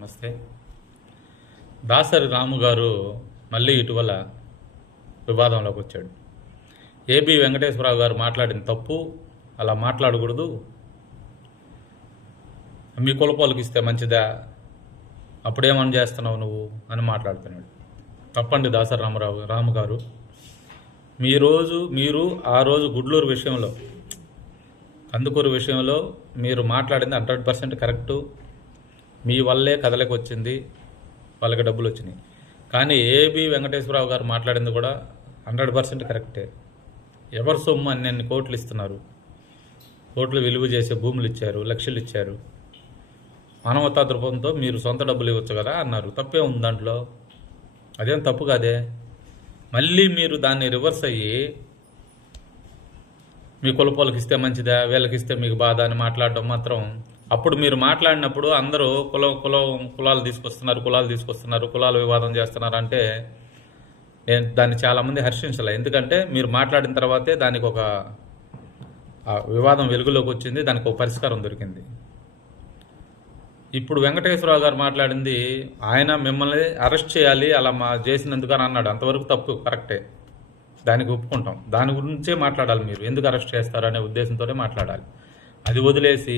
నమస్తే. దాసరి రాము గారు మళ్ళీ ఇటీవల వివాదంలోకి వచ్చాడు. ఏబి వెంకటేశ్వరరావు గారు మాట్లాడిన తప్పు, అలా మాట్లాడకూడదు, మీ కులపోలకి ఇస్తే మంచిదా, అప్పుడేమని చేస్తున్నావు నువ్వు అని మాట్లాడుతున్నాడు. తప్పండి దాసరి రాము గారు. మీరు ఆ రోజు గుడ్లూరు విషయంలో, కందుకూరు విషయంలో మీరు మాట్లాడింది 100% కరెక్టు. మీ వల్లే కథలకు వచ్చింది, వాళ్ళకి డబ్బులు వచ్చినాయి. కానీ ఏబి వెంకటేశ్వరరావు గారు మాట్లాడింది కూడా 100% కరెక్టే. ఎవరు సొమ్ము అన్ని కోట్లు ఇస్తున్నారు, కోట్లు విలువ చేసే భూములు ఇచ్చారు, లక్షలు ఇచ్చారు. మానవతా దృపంతో మీరు సొంత డబ్బులు ఇవ్వచ్చు కదా అన్నారు. తప్పే ఉంది దాంట్లో, అదేం తప్పు కాదే. మళ్ళీ మీరు దాన్ని రివర్స్ అయ్యి మీ కులపోలకి ఇస్తే మంచిదా, వీళ్ళకి ఇస్తే మీకు బాధ అని మాట్లాడడం మాత్రం, అప్పుడు మీరు మాట్లాడినప్పుడు అందరూ కులాలు తీసుకొస్తున్నారు, కులాల వివాదం చేస్తున్నారు అంటే నేను దాన్ని చాలామంది హర్షించలే. ఎందుకంటే మీరు మాట్లాడిన తర్వాతే దానికి ఒక వివాదం వెలుగులోకి వచ్చింది, దానికి ఒక పరిష్కారం దొరికింది. ఇప్పుడు వెంకటేశ్వరరావు గారు మాట్లాడింది, ఆయన మిమ్మల్ని అరెస్ట్ చేయాలి అలా చేసినందుకు అని అన్నాడు. అంతవరకు తప్పు, కరెక్టే, దానికి ఒప్పుకుంటాం. దాని గురించే మాట్లాడాలి. మీరు ఎందుకు అరెస్ట్ చేస్తారనే ఉద్దేశంతోనే మాట్లాడాలి. అది వదిలేసి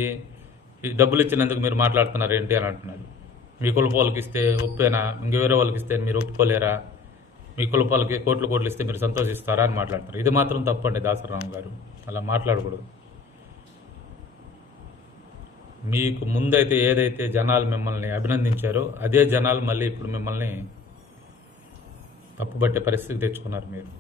డబ్బులు ఇచ్చినందుకు మీరు మాట్లాడుతున్నారు ఏంటి అని అంటున్నారు. మీ కులపోలకి ఇస్తే ఒప్పేనా, ఇంక వేరే వాళ్ళకి ఇస్తే మీరు ఒప్పుకోలేరా, మీ కులపోలకి కోట్లు ఇస్తే మీరు సంతోషిస్తారా అని మాట్లాడతారు. ఇది మాత్రం తప్పండి దాసరి రాము గారు, అలా మాట్లాడకూడదు. మీకు ముందైతే ఏదైతే జనాలు మిమ్మల్ని అభినందించారో అదే జనాలు మళ్ళీ ఇప్పుడు మిమ్మల్ని తప్పుబట్టే పరిస్థితికి తెచ్చుకున్నారు మీరు.